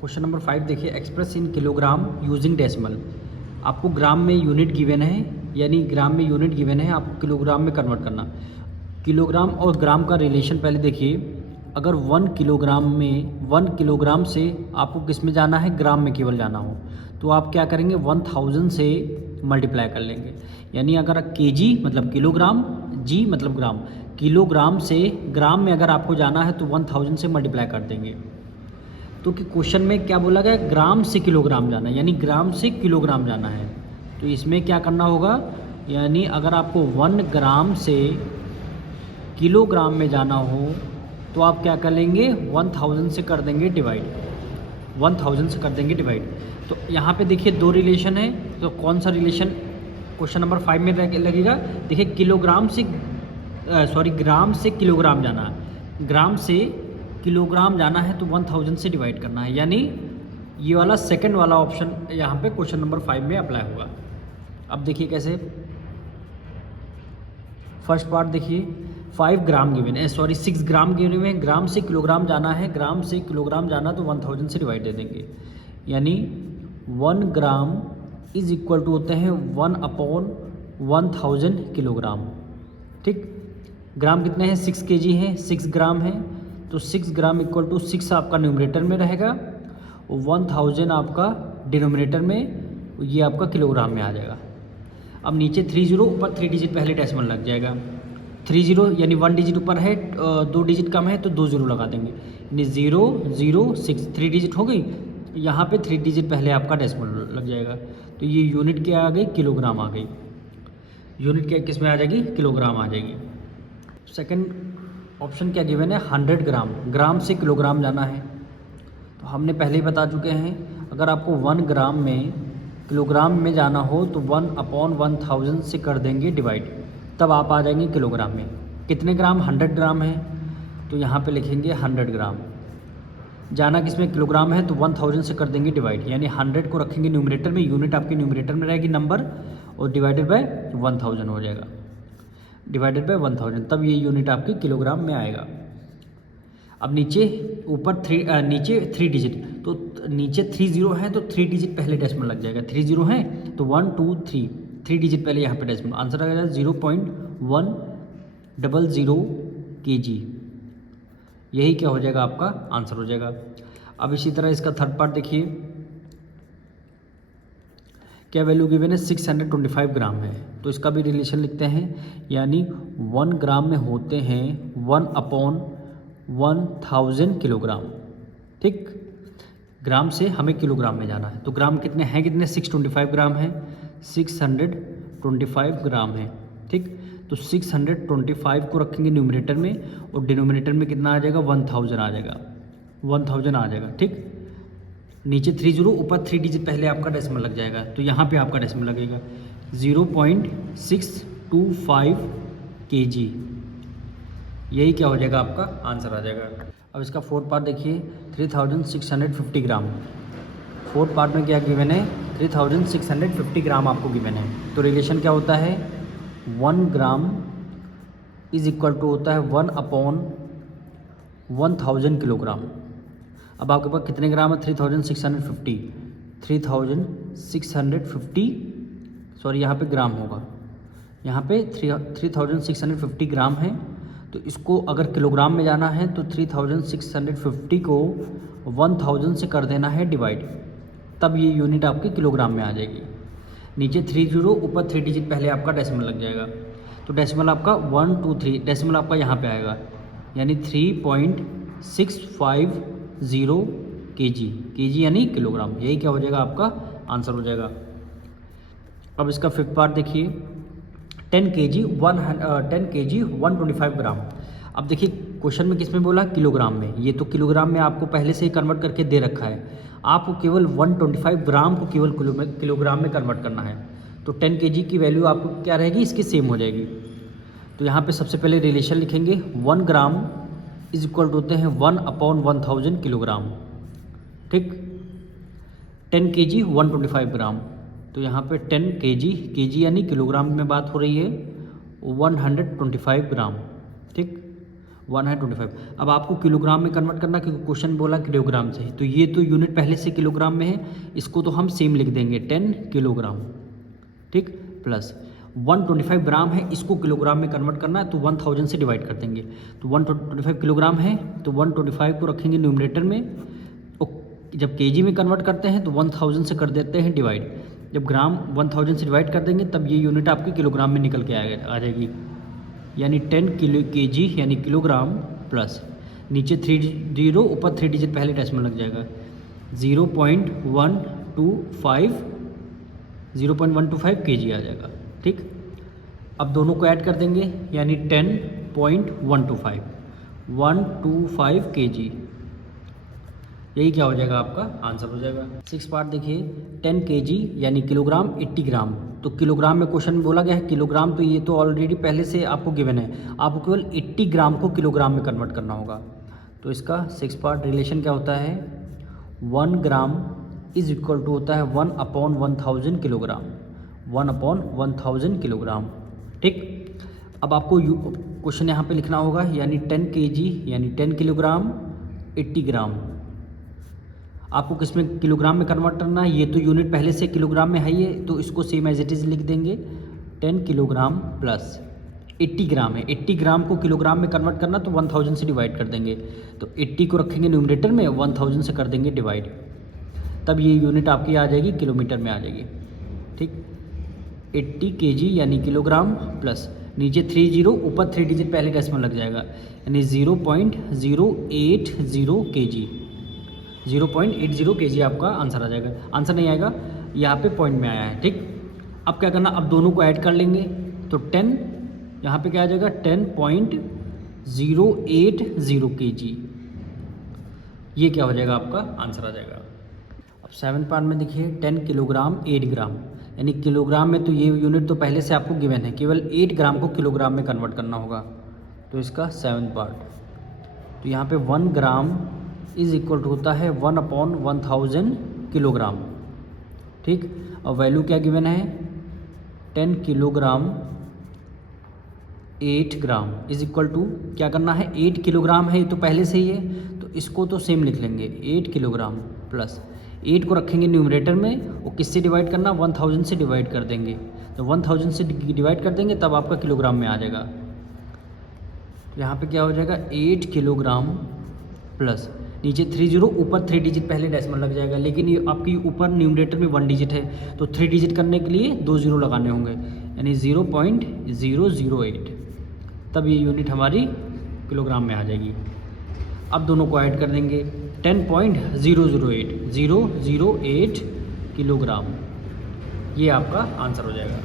Question number 5 देखिए, express in kilogram using decimal. आपको ग्राम में यूनिट गिवन है, यानी ग्राम में यूनिट गिवन है, आपको किलोग्राम में कन्वर्ट करना। किलोग्राम और ग्राम का रिलेशन पहले देखिए। अगर 1 किलोग्राम से आपको किस में जाना है, ग्राम में केवल जाना हो, तो आप क्या करेंगे, 1000 से मल्टीप्लाई कर लेंगे। यानी अगर केजी मतलब किलोग्राम, जी मतलब ग्राम, किलोग्राम से ग्राम में अगर आपको जाना है तो 1000 से मल्टीप्लाई कर देंगे। तो कि क्वेश्चन में क्या बोला गया, ग्राम से किलोग्राम जाना है, यानी ग्राम से किलोग्राम जाना है। तो इसमें क्या करना होगा, यानी अगर आपको 1 ग्राम से किलोग्राम में जाना हो तो आप क्या कर लेंगे, 1000 से कर देंगे डिवाइड, 1000 से कर देंगे डिवाइड। तो यहाँ पे देखिए दो रिलेशन है, तो कौन सा रिलेशन क्वेश्चन नंबर 5 में लगेगा। देखिए किलोग्राम से ग्राम से किलोग्राम जाना है, ग्राम से किलोग्राम जाना है तो 1000 से डिवाइड करना है, यानी ये वाला सेकंड वाला ऑप्शन यहाँ पे क्वेश्चन नंबर 5 में अप्लाई होगा। अब देखिए कैसे, फर्स्ट पार्ट देखिए, 5 ग्राम गिवन है, 6 ग्राम गिवन है, ग्राम से किलोग्राम जाना है, ग्राम से किलोग्राम जाना तो 1000 से डिवाइड दे देंगे, यानी 1 ग्राम इज इक्वल टू होते हैं 1/1000 किलोग्राम। ठीक, ग्राम कितने हैं, 6 kg है, 6 ग्राम है, तो 6 ग्राम इक्वल टू 6 आपका न्यूमरेटर में रहेगा और 1000 आपका डिनोमिनेटर में, ये आपका किलोग्राम में आ जाएगा। अब नीचे 30, ऊपर 3 डिजिट पहले डेसिमल लग जाएगा। 30 यानी 1 डिजिट ऊपर है, 2 डिजिट कम है तो 2 0 लगा देंगे, यानी 0 0 6, 3 डिजिट हो गई। यहाँ पे 3 डिजिट पहले आपका डेसिमल लग जाएगा, तो ये यूनिट क्या आ गई, किलोग्राम आ गई। यूनिट क्या किस में आ जाएगी, किलोग्राम आ जाएगी। सेकंड ऑप्शन क्या गिवन है, 100 ग्राम, ग्राम से किलोग्राम जाना है। तो हमने पहले ही बता चुके हैं, अगर आपको 1 ग्राम में किलोग्राम में जाना हो तो 1/1000 से कर देंगे डिवाइड, तब आप आ जाएंगे किलोग्राम में। कितने ग्राम, 100 ग्राम है, तो यहाँ पे लिखेंगे 100 ग्राम। जाना किसमें, किलोग्राम है, तो 1000 से कर देंगे डिवाइड, यानी 100 को रखेंगे न्यूमरेटर में, यूनिट आपकी न्यूमरेटर में रहेगी नंबर, और डिवाइडेड बाय 1000 हो जाएगा, डिवाइडेड बाय 1000, तब ये यूनिट आपकी किलोग्राम में आएगा। अब नीचे ऊपर नीचे 3 डिजिट, तो नीचे 30 है तो 3 डिजिट पहले डेसिमल लग जाएगा, 30 है तो 1 2 3 डिजिट पहले यहाँ पे डेसिमल, आंसर आ जाएगा 0.100 kg। यही क्या हो जाएगा, आपका आंसर हो जाएगा। अब इसी तरह इसका थर्ड पार्ट देखिए, क्या वैल्यू गिवन है, 625 ग्राम है, तो इसका भी रिलेशन लिखते हैं, यानी 1 ग्राम में होते हैं 1/1000 किलोग्राम। ठीक, ग्राम से हमें किलोग्राम में जाना है, तो ग्राम कितने हैं, कितने 625 ग्राम है, 625 ग्राम है। ठीक, तो 625 को रखेंगे न्यूमरेटर में और डिनोमिनेटर में कितना आ जाएगा, 1000 आ जाएगा, 1000 आ जाएगा। ठीक, नीचे 30, ऊपर 3 डिजिट पहले आपका डेसिमल लग जाएगा, तो यहाँ पे आपका डेसिमल लगेगा 0.625 kg। यही क्या हो जाएगा, आपका आंसर आ जाएगा। अब इसका फोर्थ पार्ट देखिए, 3650 ग्राम। फोर्थ पार्ट में क्या गिवन है, 3650 ग्राम आपको गिवन है। तो रिलेशन क्या होता है, 1 ग्राम इज इक्वल टू होता है 1/1000 किलोग्राम। अब आपके पास कितने ग्राम है, 3650, सॉरी यहाँ पे ग्राम होगा, यहाँ पे 3650 ग्राम है, तो इसको अगर किलोग्राम में जाना है तो 3650 को 1000 से कर देना है डिवाइड, तब ये यूनिट आपकी किलोग्राम में आ जाएगी। नीचे 30, ऊपर 3 डिजिट पहले आपका डेसिमल लग जाएगा, तो डेसिमल आपका 1 2 3, डेसिमल आपका यहाँ पे आएगा, यानी 3.650 kg यानी किलोग्राम। यही क्या हो जाएगा, आपका आंसर हो जाएगा। अब इसका फिफ्थ पार्ट देखिए, 10 kg 125 ग्राम। अब देखिए क्वेश्चन में किस में बोला, किलोग्राम में, ये तो किलोग्राम में आपको पहले से ही कन्वर्ट करके दे रखा है, आपको केवल 125 ग्राम को केवल किलोग्राम में कन्वर्ट करना है। तो 10 kg की वैल्यू आपको क्या रहेगी, इसकी सेम हो जाएगी। तो यहाँ पे सबसे पहले रिलेशन लिखेंगे, 1 ग्राम इज इक्वल टू होते हैं 1/1000 किलोग्राम। ठीक, 10 kg 125 ग्राम, तो यहाँ पे 10 kg यानी किलोग्राम में बात हो रही है, 125 ग्राम। ठीक, 1 है 25। अब आपको किलोग्राम में कन्वर्ट करना, क्योंकि क्वेश्चन बोला किलोग्राम से है, तो ये तो यूनिट पहले से किलोग्राम में है, इसको तो हम सेम लिख देंगे 10 किलोग्राम, ठीक, प्लस 125 ग्राम है, इसको किलोग्राम में कन्वर्ट करना है तो 1000 से डिवाइड कर देंगे। तो 125 किलोग्राम है तो 125 को रखेंगे न्यूमरेटर में, और जब केजी में कन्वर्ट करते हैं तो 1000 से कर देते हैं डिवाइड। जब ग्राम 1000 से डिवाइड कर देंगे तब ये यूनिट आपकी किलोग्राम में निकल के आ जाएगी, यानी 10 केजी यानी किलोग्राम, प्लस नीचे 3 जीरो, ऊपर 3 डिजिट पहले डेसिमल लग जाएगा, 0.125 केजी आ जाएगा, ठीक। अब दोनों को ऐड कर देंगे, यानी 10.125 केजी, यही क्या हो जाएगा आपका आंसर हो जाएगा। 6 पार्ट देखिए, 10 केजी यानी किलोग्राम, 80 ग्राम, तो किलोग्राम में क्वेश्चन बोला गया है किलोग्राम, तो ये तो ऑलरेडी पहले से आपको गिवन है, आपको केवल 80 ग्राम को किलोग्राम में कन्वर्ट करना होगा। तो इसका 6 पार्ट रिलेशन क्या होता है, 1 ग्राम इज इक्वल टू होता है 1/1000 किलोग्राम, 1/1000 किलोग्राम, ठीक। अब आपको क्वेश्चन यहाँ पे लिखना होगा, यानी 10 केजी यानी 10 किलोग्राम, 80 ग्राम, आपको किस में किलोग्राम में कन्वर्ट करना है, ये तो यूनिट पहले से किलोग्राम में है ही है, तो इसको सेम एज इट इज़ लिख देंगे, 10 किलोग्राम प्लस 80 ग्राम है, 80 ग्राम को किलोग्राम में कन्वर्ट करना तो 1000 से डिवाइड कर देंगे, तो 80 को रखेंगे न्यूमरेटर में, 1000 से कर देंगे डिवाइड, तब ये यूनिट आपकी आ जाएगी किलोमीटर में आ जाएगी, ठीक। 80 केजी यानी किलोग्राम, प्लस नीचे 3 जीरो, ऊपर 3 डिजिट पहले डेसिमल लग जाएगा, यानी 0.080 केजी, 0.80 केजी आपका आंसर आ जाएगा। आंसर नहीं आएगा, यहाँ पे पॉइंट में आया है, ठीक। अब क्या करना, अब दोनों को ऐड कर लेंगे, तो 10 यहाँ पे क्या आ जाएगा, 10.080 केजी, ये क्या हो जाएगा आपका आंसर आ जाएगा। अब 7 पार्ट में देखिए, 10 किलोग्राम 8 ग्राम, यानी किलोग्राम में तो ये यूनिट तो पहले से आपको गिवन है, केवल 8 ग्राम को किलोग्राम में कन्वर्ट करना होगा। तो इसका 7 पार्ट, तो यहाँ पे 1 ग्राम इज इक्वल टू होता है 1/1000 किलोग्राम, ठीक। और वैल्यू क्या गिवन है, 10 kilogram 8 gram is equal to क्या करना है, 8 किलोग्राम है, ये तो पहले से ही है, तो इसको तो सेम लिख लेंगे, 8 किलोग्राम प्लस 8 को रखेंगे न्यूमरेटर में, और किससे डिवाइड करना, 1000 से डिवाइड कर देंगे, तो 1000 से डिवाइड कर देंगे तब आपका किलोग्राम में आ जाएगा। तो यहाँ पे क्या हो जाएगा, 8 किलोग्राम प्लस नीचे 3 जीरो, ऊपर 3 डिजिट पहले डेसिमल लग जाएगा, लेकिन ये आपकी ऊपर न्यूमरेटर में 1 डिजिट है, तो 3 डिजिट करने के लिए 2 जीरो लगाने होंगे, यानी 0.008, तब ये यूनिट हमारी किलोग्राम में आ जाएगी। अब दोनों को ऐड कर देंगे, 10.008 किलोग्राम, ये आपका आंसर हो जाएगा।